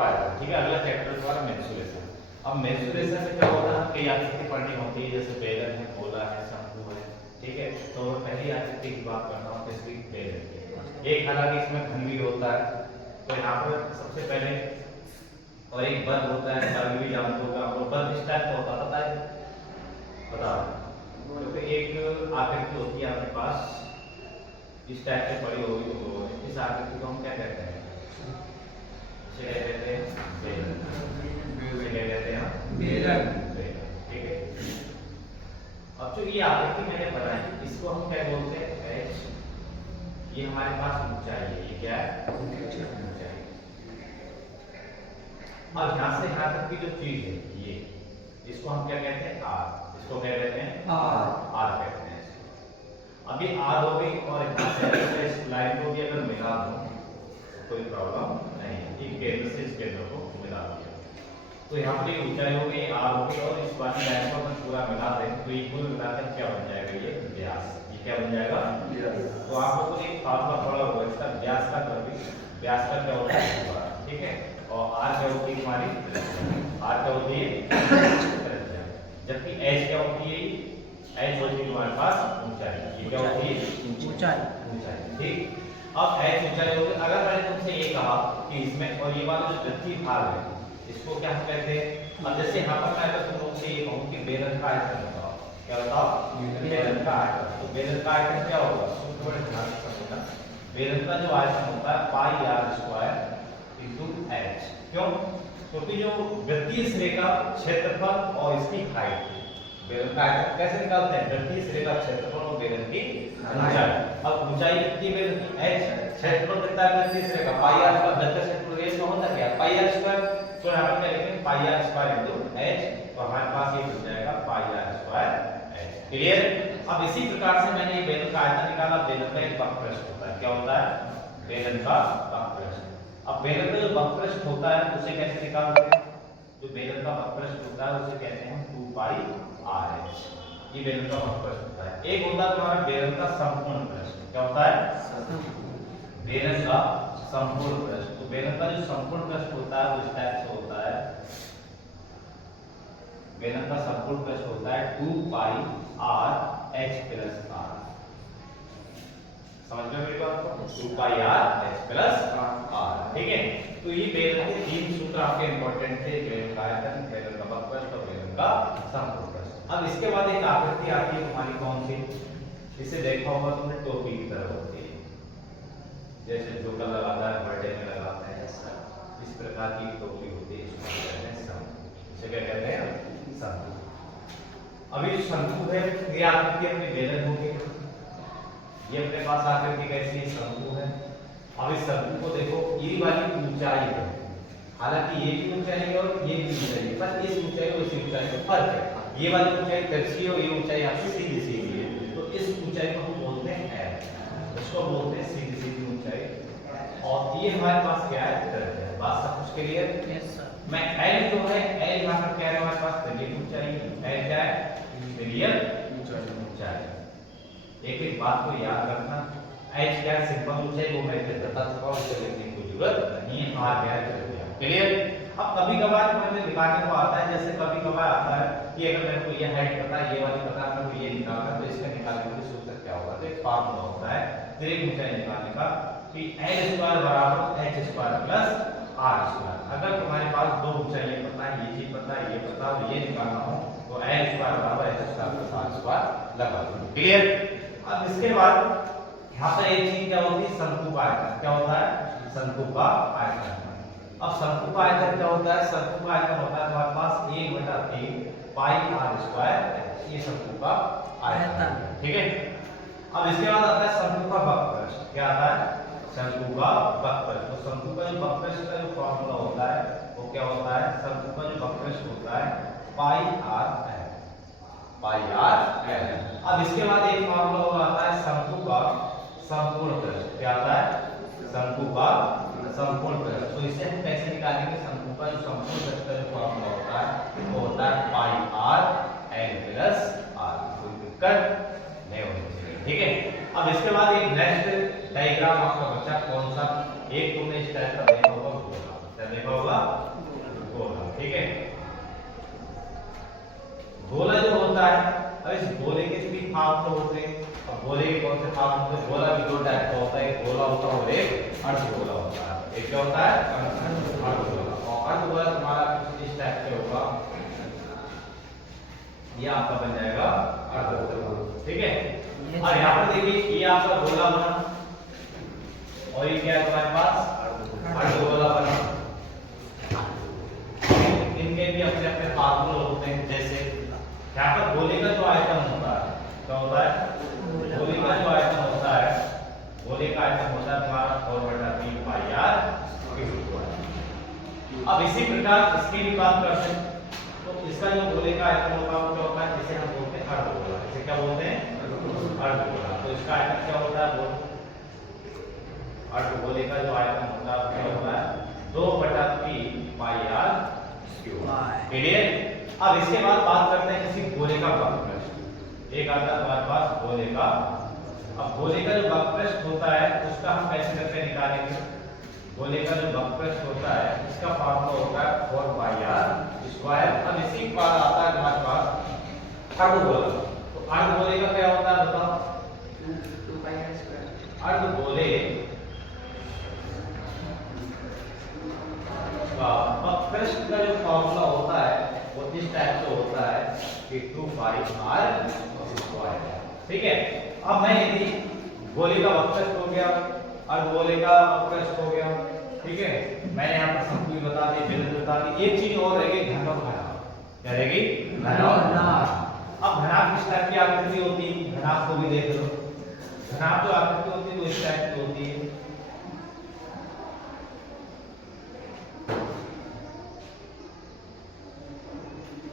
आयतन, ठीक है। अगला चैप्टर हमारा मेंसुरेशन। अब मेंसुरेशन में क्या होता है, कई आकृति पढ़नी होती है, जैसे बेलन है, गोला है, शंकु है, ठीक है। तो पहली आकृति की बात करता हूँ, किसकी, बेलन की। एक हालांकि इसमें घन भी होता है, तो यहाँ पर सबसे पहले, और एक बंद होता है, सर्व भी जानते होगा, और बंद इस टाइप का होता है, बताओ। तो एक आकृति होती है आपके पास इस टाइप से पड़ी होगी, तो इस आकृति को हम क्या कहते हैं, इसे क्या कहते हैं, बेलन। इसे क्या कहते हैं, बेलन, ठीक है। अब जो ये आकृति मैंने बनाई, इसको हम क्या बोलते हैं, एच। ये हमारे पास ऊंचाई है, ये क्या है, ऊंचाई। अब यहाँ से यहाँ तक की जो चीज है, ये, इसको हम क्या कहते हैं, आर। इसको क्या कहते हैं, आर कहते हैं। अभी आर हो गई, और यहाँ से इस लाइन को भी अगर मिला दूं तो कोई प्रॉब्लम नहीं है, एक केंद्र से इस केंद्र को मिला दिया तो यहाँ पर ऊंचाई हो गई, आर हो गई, और इस वाली लाइन को अगर पूरा मिला दें तो ये कुल मिलाकर क्या बन जाएगा, ये व्यास। ये क्या बन जाएगा, तो आप लोगों को एक फार्मूला पड़ा होगा इसका, व्यास का कर भी, व्यास का क्या होता है, ठीक है। और आर क्या होती है हमारी, आर क्या होती है, जबकि एच क्या होती है, एच होती है हमारे पास ऊंचाई। ये क्या होती है, ऊंचाई, ठीक। अब एच ऊंचाई होगी। अगर मैंने तुमसे ये कहा कि इसमें, और ये वाला जो वृत्तीय भाग है, इसको क्या हम कहते हैं। अब जैसे यहाँ पर मैं अगर तुम लोग से ये कहूँ कि बेलन का आयतन बताओ, क्या बताओ, बेलन का आयतन। तो बेलन का आयतन क्या होगा, थोड़े ध्यान से समझना। बेलन का जो आयतन होता है पाई आर स्क्वायर इंटू एच। क्यों, क्योंकि जो वृत्तीय सिरे का क्षेत्रफल और इसकी हाइट, बेलन का आयतन कैसे निकालते हैं, वृत्तीय सिरे का क्षेत्रफल और बेलन की ऊंचाई। अब ऊंचाई कितनी, बेलन की एच, क्षेत्रफल कितना है वृत्तीय सिरे का, पाई आर का। वृत्तीय क्षेत्रफल रेस में होता क्या, पाई आर स्क्वायर। तो यहाँ पर क्या लिखेंगे, पाई आर स्क्वायर इनटू एच। तो हमारे पास ये हो जाएगा पाई आर स्क्वायर एच। क्लियर। अब इसी प्रकार से मैंने बेलन का आयतन निकाला। बेलन का एक वक्रपृष्ठ होता है, क्या होता है, बेलन का वक्रपृष्ठ। अब बेलन का जो वक्रपृष्ठ होता है उसे कैसे निकालते हैं, जो बेलन का वक्रपृष्ठ होता है उसे कहते हैं 2 पाई आर एच। ये बेलन का वक्रपृष्ठ होता है। एक होता है तुम्हारा बेलन का संपूर्ण पृष्ठ, क्या होता है, बेलन का संपूर्ण पृष्ठ। तो बेलन का जो संपूर्ण पृष्ठ होता है वो इस टाइप से होता है, बेलन का संपूर्ण पृष्ठ होता है 2 पाई आर एच प्लस आर। समझ में मेरी बात को, 2 पाई आर एच प्लस आर, ठीक है। तो ये बेलन के 3 सूत्र आपके इंपॉर्टेंट थे, बेलन का आयतन, बेलन का वक्रपृष्ठ और बेलन का संपूर्ण पृष्ठ। अब इसके बाद एक आकृति आती है तुम्हारी, कौन सी, इसे देखा होगा तुमने, टोपी की तरह होती है, जैसे जोकर लगाता है, बर्थडे में लगाता है, इस प्रकार की टोपी होती है, इसको कहते हैं शंकु। इसे क्या कहते हैं, शंकु। अभी जो शंकु है, ये आकृति अपनी बेलन होगी, ये अपने पास आकृति कैसी है, शंकु है। अब इस शंकु को देखो, ये वाली ऊंचाई है, हालांकि ये भी ऊंचाई है और ये भी ऊंचाई है, पर इस ऊंचाई और इस ऊंचाई में फर्क है। ये वाली ऊंचाई तिरछी है और ये ऊंचाई आपकी सीधी सीधी है, तो इस ऊंचाई को हम बोलते हैं एल, इसको बोलते हैं सीधी सीधी ऊंचाई। और ये हमारे पास क्या है, त्रिज्या है। बात सब कुछ क्लियर, यस सर। मैं एल जो है, एल यहाँ पर क्या है हमारे पास, त्रिज्या ऊंचाई है। एल क्या है, त्रिज्या ऊंचाई। एक बात को याद रखना, एच क्या है, सिंपल ऊंचाई, वो मैं बता चुका हूं, इसे लिखने की जरूरत नहीं है। आर क्या है, त्रिज्या। क्लियर। अब कभी कभार मुझे दिखाने को आता है, जैसे कभी कभार आता है कि अगर मेरे को ये हाइट पता है, ये वाली पता है, मेरे को ये निकालना है, तो इसका निकालने के सूत्र क्या होगा, तो एक फार्मूला होता है त्रिज्या ऊंचाई निकालने का, कि एल स्क्वायर बराबर H square plus R square. अगर तुम्हारे पास दो ऊंचाइयां पता है, ये चीज पता है, ये पता है, ये निकालना हो तो एल स्क्वायर बराबर H square plus R square लगा दो। क्लियर। अब इसके बाद यहाँ पर एक चीज क्या होती है, शंकु का आयतन। क्या होता है, शंकु का आयतन। अब शंकु का आयतन क्या होता है, शंकु का आयतन होता है हमारे पास 1/3 पाई आर स्क्वायर, ये शंकु का आयतन, ठीक है। अब इसके बाद आता है शंकु का वक्रपृष्ठ। क्या आता है, शंकु का वक्रपृष्ठ। तो शंकु का जो वक्रपृष्ठ का जो फार्मूला होता है वो क्या होता है, शंकु का जो वक्रपृष्ठ होता है पाई आर एल, पाई आर एल। अब इसके बाद एक फार्मूला आता है शंकु का संपूर्ण पृष्ठ। क्या आता है, शंकु का संपूर्ण पृष्ठ। तो इसे हम कैसे निकालेंगे, शंकु का जो संपूर्ण पृष्ठ का जो फार्मूला होता है वो होता है पाई आर एल प्लस आर। कोई दिक्कत नहीं होनी चाहिए, ठीक है। अब इसके बाद एक नेक्स्ट डायग्राम आपका बचा, कौन सा, एक तुमने इस टाइप का देखा होगा, क्या लिखा होगा? गोला। ठीक है, गोला जो होता है, अब इस गोले के भी भाग तो होते हैं। अब गोले के कौन से भाग होते हैं? गोला भी दो टाइप का होता है, एक गोला होता है और एक अर्धगोला होता है। एक क्या होता है? अर्धगोला। और अर्धगोला तुम्हारा कुछ इस टाइप से होगा, ये आपका बन जाएगा अर्धगोला। ठीक है, और यहाँ पर देखिए ये आपका गोला बना और ये क्या है तुम्हारे पास? अर्धगोला बना। इनके भी अपने अपने फार्मूले होते हैं। जैसे यहाँ पर गोले का जो आयतन होता है, क्या होता है? गोले का जो आयतन होता है, गोले का आयतन होता है तुम्हारा 4/3 पाई r क्यूब। अब इसी प्रकार इसकी भी बात करते हैं, तो इसका जो गोले का आयतन होता है वो क्या होता है? जिसे हम बोलते हैं अर्धगोला। इसे क्या बोलते हैं? अर्धगोला। तो इसका आयतन क्या होता है? अर्धगोले का जो आयतन होता है क्या होता है? 2/3 पाई r क्यूब। क्लियर? अब इसके बाद बात करते हैं किसी गोले का वक्रपृष्ठ। एक आता है हमारे पास गोले का। अब गोले का जो वक्रपृष्ठ होता है उसका हम कैसे करके निकालेंगे? गोले का जो वक्रपृष्ठ होता है इसका फार्मूला होता है 4 पाई r स्क्वायर। अब इसी के बाद आता है हमारे पास अर्धगोला। तो अर्धगोले का क्या होता है बताओ? 2 पाई r स्क्वायर। अर्धगोले का वक्रपृष्ठ का जो फार्मूला होता है वो इस टाइप से होता है कि 2 पाई r स्क्वायर। ठीक है, अब मैं यदि गोले का वक्रपृष्ठ हो गया, अर्धगोले का वक्रपृष्ठ हो गया, ठीक है, मैंने यहाँ पर समकोण बता दी, बेलनी बता दी। एक चीज और रहेगी, घन और घनाभ। क्या रहेगी? घन और घनाभ। अब घनाभ किस टाइप की आकृति होती है? घनाभ को भी देख लो। घनाभ जो आकृति होती है वो इस टाइप की होती है।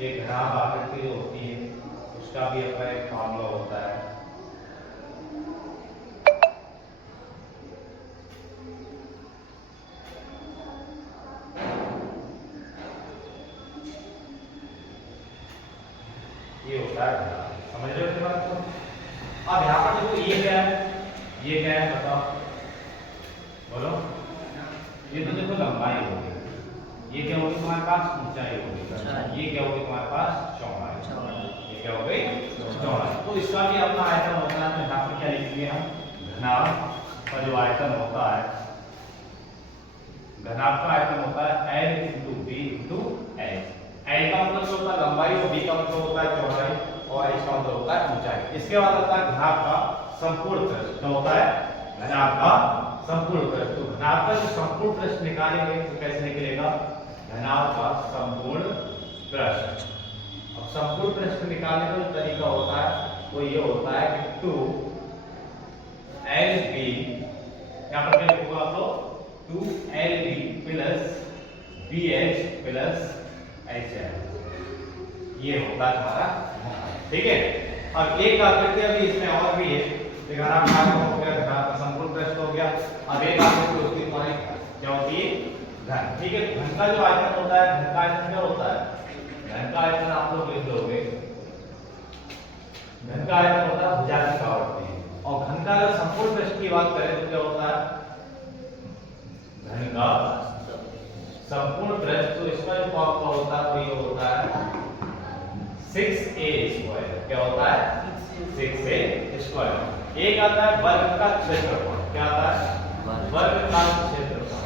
एक घनाभ आकृति जो होती है उसका भी अपना एक फार्मूला होता है। ये होता है घनाभ। समझ रहे हो इस बात को? अब यहाँ पर देखो ये क्या है? ये क्या है बताओ? बोलो। ये तो देखो लंबाई होगी, ये क्या होगी तुम्हारे पास? ऊंचाई होगी। ये क्या होगी तुम्हारे पास? चौड़ाई। ये क्या हो गई? चौड़ाई। तो इसका भी अपना आयतन होता है। तो यहाँ पर क्या लिखेंगे हम? घनाभ का जो आयतन होता है, घनाभ का आयतन होता है L × B × H। L का मतलब होता है लंबाई और B का मतलब होता है चौड़ाई और H का मतलब होता है ऊंचाई। इसके बाद आता है घनाभ का संपूर्ण पृष्ठ। क्या होता है? घनाभ का संपूर्ण पृष्ठ। तो घनाभ का जो संपूर्ण पृष्ठ निकालेंगे तो कैसे निकलेगा? घनाभ का संपूर्ण पृष्ठ। अब संपूर्ण पृष्ठ निकालने का जो तरीका होता है वो ये होता है कि 2LB, यहाँ पर क्या लिखूंगा आप लोग? 2LB + BH + HL। ये होता है हमारा। ठीक है, अब एक आकृति अभी इसमें और भी है। घनाभ का हो गया, घनाभ का संपूर्ण पृष्ठ हो गया। अब एक आकृति होती है हमारी, क्या होती है? घन। ठीक है, घन का जो आयतन होता है, घन का आयतन क्या होता है? घन का आयतन आप लोग लिख लोगे, घन का आयतन होता है भुजा की आवर्ती। और घन का अगर संपूर्ण पृष्ठ की बात करें तो क्या होता है? घन का संपूर्ण पृष्ठ, तो इसका जो फॉर्मूला होता है वो ये होता है 6a²। क्या होता है? 6a²। एक आता है वर्ग का क्षेत्रफल। क्या आता है? वर्ग का क्षेत्रफल।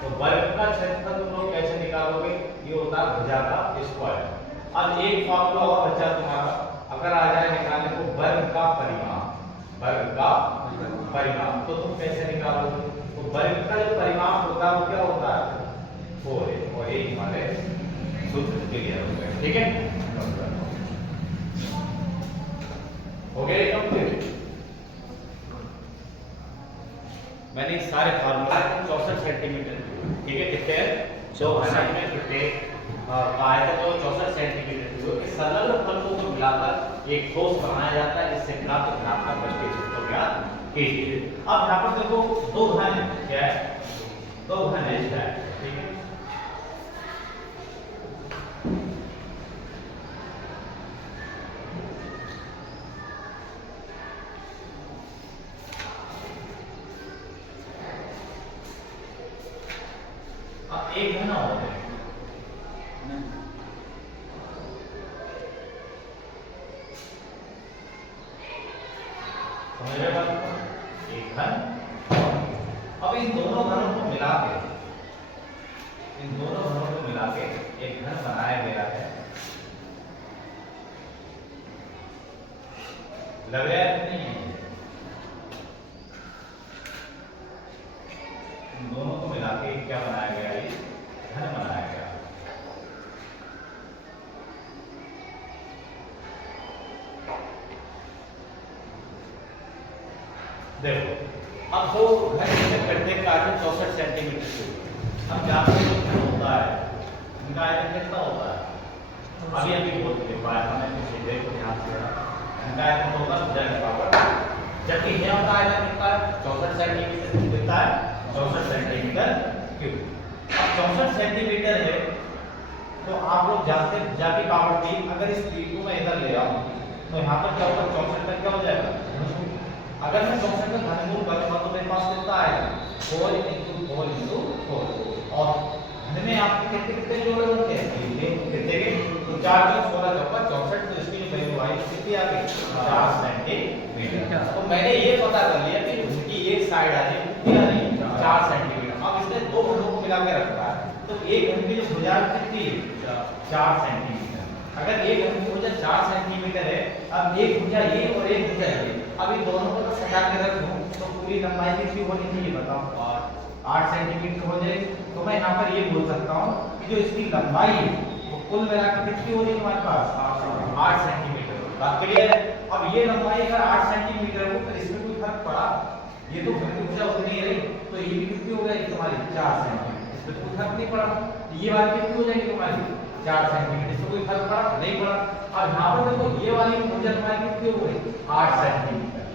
तो वर्ग का क्षेत्रफल तुम लोग कैसे निकालोगे? ये होता है भुजा का स्क्वायर। अब एक फॉर्मूला और बचा तुम्हारा, अगर आ जाए निकालने को वर्ग का परिमाप। वर्ग का परिमाप तो तुम कैसे निकालोगे? तो वर्ग का जो परिमाप होता है वो क्या होता है? 4 है। और एक हमारे सूत्र क्लियर हो गए। ठीक है, हो गया ये कंप्लीट। मैंने सारे फार्मूला 64 सेंटीमीटर। ठीक है, कितने हैं? 2 में कितने आयतन जो 64 सेंटीमीटर जो कि सरल फलकों को मिलाकर एक ठोस बनाया जाता है। इससे प्राप्त घनाभ का पृष्ठीय क्षेत्रफल ज्ञात कीजिए। अब यहाँ पर देखो दो घन है। क्या है? दो घन है इस टाइप। ठीक है, एक लग रहा है नहीं है? इन दोनों को मिला के क्या बनाया गया? ये घन बनाया गया। देखो अब दो घन करते का 64 सेंटीमीटर से अब जानते हैं कितना होता है, इनका आयतन कितना होता है? अभी अभी बोल के पाया मैंने कुछ देखो ध्यान से, इनका आयतन होगा 10 पावर, जबकि यहाँ का आयतन कितना है? 64 सेंटीमीटर कितना है? 64 सेंटीमीटर क्यूब। अब 64 सेंटीमीटर है तो आप लोग जानते हैं भुजा की पावर 3, अगर इस 3 को मैं इधर ले आऊं तो यहाँ पर क्या होगा? 64 तक क्या हो जाएगा? अगर मैं 64 का घनमूल करूंगा तो मेरे पास कितना आएगा? 4 × 4 × 4 और घन में आपके कितने जोड़े बनते हैं? कितने के? तो 4 × 16 = 64, तो इसकी जो वैल्यू आई कितनी आ गई? 4 सेंटीमीटर। तो मैंने ये पता कर लिया कि उसकी एक साइड आ रही है कितनी आ रही है? 4 सेंटीमीटर। अब इसने दो घनों को मिला के रखा है तो एक घन की जो भुजा कितनी है? 4 सेंटीमीटर। अगर एक घन की भुजा 4 सेंटीमीटर है, अब एक भुजा ये और एक भुजा ये, अब इन दोनों को सटा के रख दूं तो पूरी लंबाई कितनी होनी चाहिए बताओ? 8 सेंटीमीटर हो जाएगी। तो मैं यहाँ पर ये बोल सकता हूँ कि जो इसकी लंबाई है वो कुल मिलाकर कितनी हो रही है हमारे पास? 8 सेंटीमीटर। बात क्लियर है? अब ये लंबाई अगर 8 सेंटीमीटर हो तो इसमें कोई फर्क पड़ा? ये तो घन की भुजा उतनी ही रही, तो ये भी कितनी हो गई तुम्हारी? 4 सेंटीमीटर। इसमें तो कोई फर्क नहीं पड़ा। ये वाली कितनी हो जाएगी तुम्हारी? 4 सेंटीमीटर। इसमें कोई फर्क पड़ा? नहीं पड़ा। अब यहाँ पर देखो ये वाली भुजा तुम्हारी कितनी हो गई? 8 सेंटीमीटर।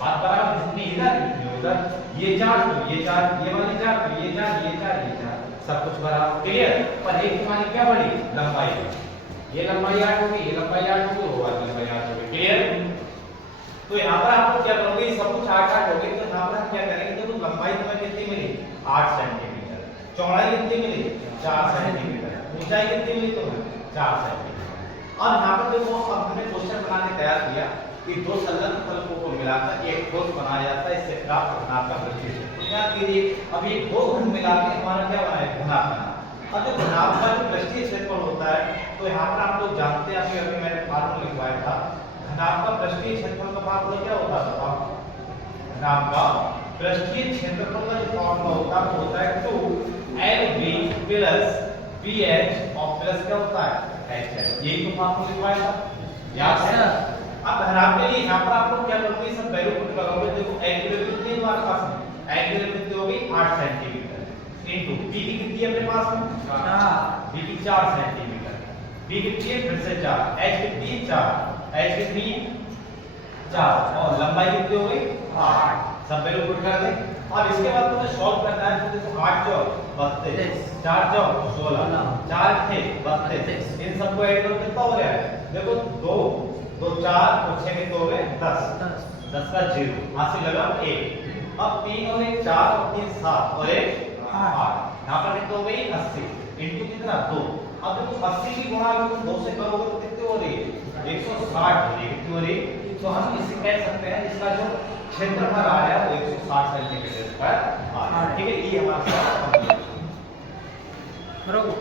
बात बराबर जितनी इधर इतनी उधर, ये 4 तो ये 4, ये वाली 4 तो ये 4, ये 4, ये 4, सब कुछ बराबर। क्लियर? पर एक तुम्हारी क्या बढ़ी? लंबाई। ये लंबाई 8 होगी, ये लंबाई 8 होगी, वो वाली लंबाई 8 होगी। क्लियर? तो यहाँ पर आप लोग क्या करोगे? सब कुछ 8 हो गए तो यहाँ पर हम क्या करेंगे? तो लंबाई तुम्हें कितनी मिली? 8 सेंटीमीटर। चौड़ाई कितनी मिली? 4 सेंटीमीटर। ऊंचाई कितनी मिली तुम्हें? 4 सेंटीमीटर। अब यहाँ पर देखो अब हमने क्वेश्चन बना के तैयार किया कि दो संलग्न फलकों को मिलाकर एक ठोस बनाया जाता है, इससे प्राप्त घनाभ का प्रतिशत। याद कीजिए अब ये दो घन मिला के हमारा क्या बना है? घनाभ बना। अब जो घनाभ का जो पृष्ठीय क्षेत्रफल होता है तो यहाँ पर आप लोग जानते हैं, अभी मैंने फार्मूला लिखवाया था, घनाभ का पृष्ठीय क्षेत्रफल का फार्मूला क्या होता था? घनाभ का पृष्ठीय क्षेत्रफल का जो फार्मूला होता है वो होता है 2LB + BH और प्लस क्या होता है? HH। यही तो फार्मूला लिखवाया था, याद है? अब घनाभ के लिए यहाँ पर आप लोग क्या करोगे? सब वैल्यू पुट करोगे। देखो एंगुलर कितनी है हमारे पास में? एंगुलर कितनी होगी? 8 सेंटीमीटर इनटू बी की कितनी है अपने पास में? 4। बी की 4 सेंटीमीटर। बी कितनी है? फिर से 4। एच कितनी है? 4। एच कितनी है? 4 और लंबाई कितनी हो गई? 8। सब वैल्यू पुट कर दे। अब इसके बाद तुम्हें सॉल्व करना है। तो देखो 8 चौक 32, 4 चौक 16, 4 थे 32, इन सबको ऐड करो कितना हो रहा है? देखो 2 2 4 और 6 कितने हो गए? 10 10 का 0 हासिल लगा 1। अब 3 और 1 4 और 3 7 और 1 8, यहाँ पर कितने हो गई? 80 इनटू कितना? 2। अब देखो 80 की गुणा अगर तुम 2 से करोगे तो कितनी हो रही है? 160 हो रही है। कितनी हो रही है? तो हम इसे कह सकते हैं इसका जो क्षेत्रफल आ रहा है वो 160 सेंटीमीटर स्क्वायर आ रहा है। ठीक है, ये हमारा बरोबर।